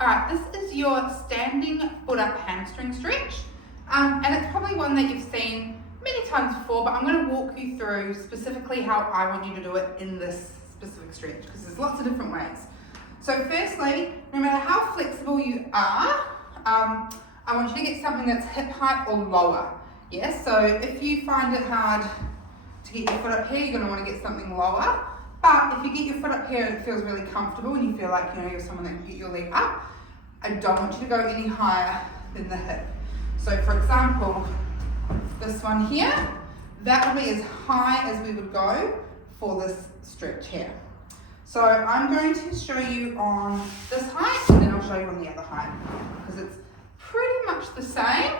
Alright, this is your standing foot up hamstring stretch. And it's probably one that you've seen many times before, but I'm going to walk you through specifically how I want you to do it in this specific stretch, because there's lots of different ways. So firstly, no matter how flexible you are, I want you to get something that's hip height or lower. Yes, so if you find it hard to get your foot up here, you're going to want to get something lower. But if you get your foot up here and it feels really comfortable and you feel like you're someone that can get your leg up, I don't want you to go any higher than the hip. So for example, this one here, that would be as high as we would go for this stretch here. So I'm going to show you on this height and then I'll show you on the other height because it's pretty much the same.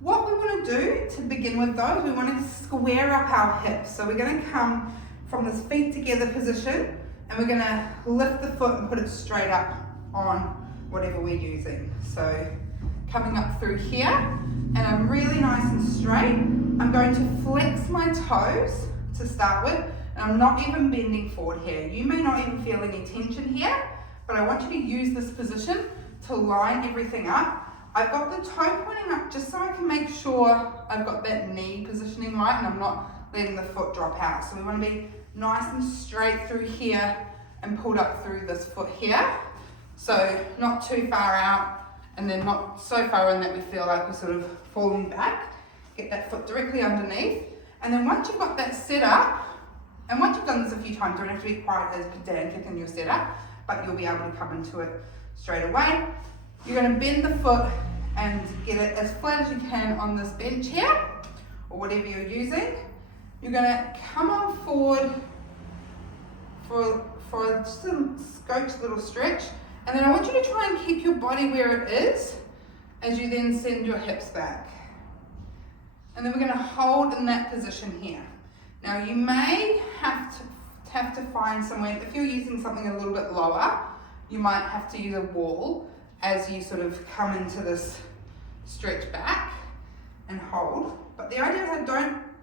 What we want to do to begin with though, we want to square up our hips. So we're going to come from this feet together position and we're going to lift the foot and put it straight up on whatever we're using. So coming up through here, and I'm really nice and straight. I'm going to flex my toes to start with, and I'm not even bending forward here. You may not even feel any tension here, but I want you to use this position to line everything up. I've got the toe pointing up just so I can make sure I've got that knee positioning right and I'm not letting the foot drop out. So we want to be nice and straight through here and pulled up through this foot here. So not too far out and then not so far in that we feel like we're sort of falling back. Get that foot directly underneath. And then once you've got that set up, and once you've done this a few times, you don't have to be quite as pedantic in your setup, but you'll be able to come into it straight away. You're going to bend the foot and get it as flat as you can on this bench here, or whatever you're using. You're going to come on forward for just a scoped little stretch, and then I want you to try and keep your body where it is as you then send your hips back. And then we're going to hold in that position here. Now you may have to find somewhere, if you're using something a little bit lower, you might have to use a wall as you sort of come into this stretch back and hold. But the idea is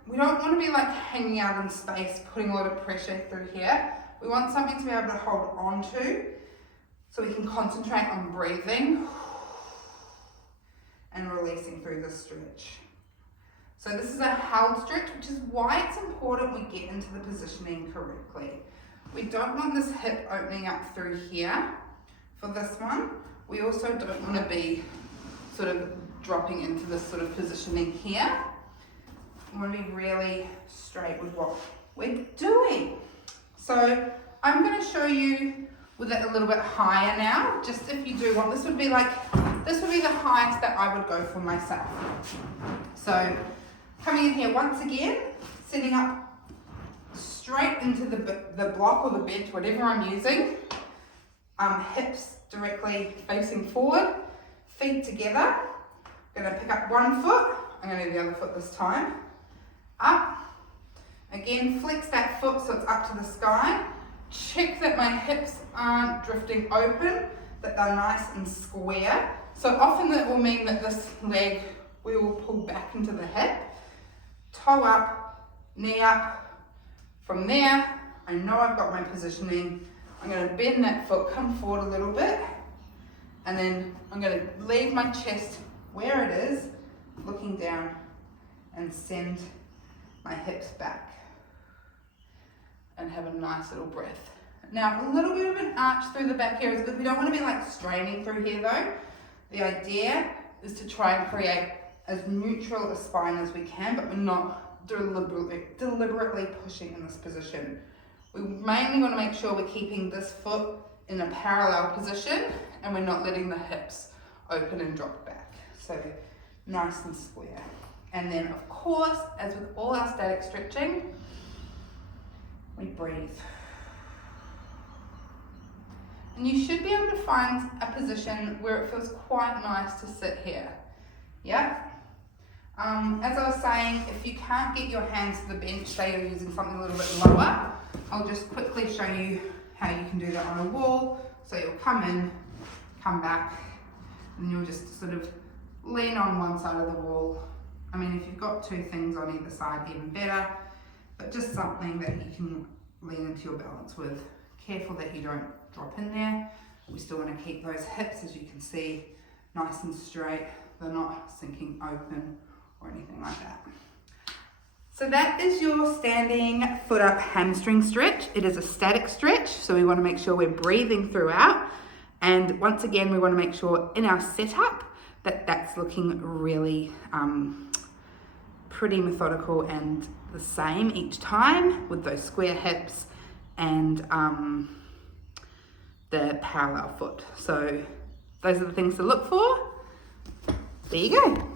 we don't want to be like hanging out in space, putting a lot of pressure through here. We want something to be able to hold on to so we can concentrate on breathing and releasing through the stretch. So this is a held stretch, which is why it's important we get into the positioning correctly. We don't want this hip opening up through here for this one. We also don't want to be sort of dropping into this sort of positioning here. We want to be really straight with what we're doing. So I'm going to show you with it a little bit higher now, just if you do want, this would be the highest that I would go for myself. So coming in here once again, sitting up straight into the block or the bench, whatever I'm using, hips directly facing forward, feet together. I'm going to pick up one foot, I'm going to do the other foot this time, up, again flex that foot so it's up to the sky, check that my hips aren't drifting open, that they're nice and square. So often that will mean that this leg we will pull back into the hip, toe up, knee up. From there, I know I've got my positioning. I'm going to bend that foot, come forward a little bit, and then I'm going to leave my chest where it is, looking down, and send my hips back and have a nice little breath. Now a little bit of an arch through the back here is good. We don't want to be like straining through here though. The idea is to try and create as neutral a spine as we can, but we're not deliberately pushing in this position. We mainly want to make sure we're keeping this foot in a parallel position and we're not letting the hips open and drop back. So nice and square. And then of course, as with all our static stretching, we breathe. And you should be able to find a position where it feels quite nice to sit here. Yeah? As I was saying, if you can't get your hands to the bench, say you're using something a little bit lower, I'll just quickly show you how you can do that on a wall. So you'll come in, come back, and you'll just sort of lean on one side of the wall. I mean, if you've got two things on either side, even better, but just something that you can lean into your balance with. Careful that you don't drop in there. We still want to keep those hips, as you can see, nice and straight. They're not sinking open or anything like that. So that is your standing foot up hamstring stretch. It is a static stretch, so we want to make sure we're breathing throughout. And once again, we want to make sure in our setup that that's looking really pretty methodical and the same each time, with those square hips and the parallel foot. So those are the things to look for. There you go.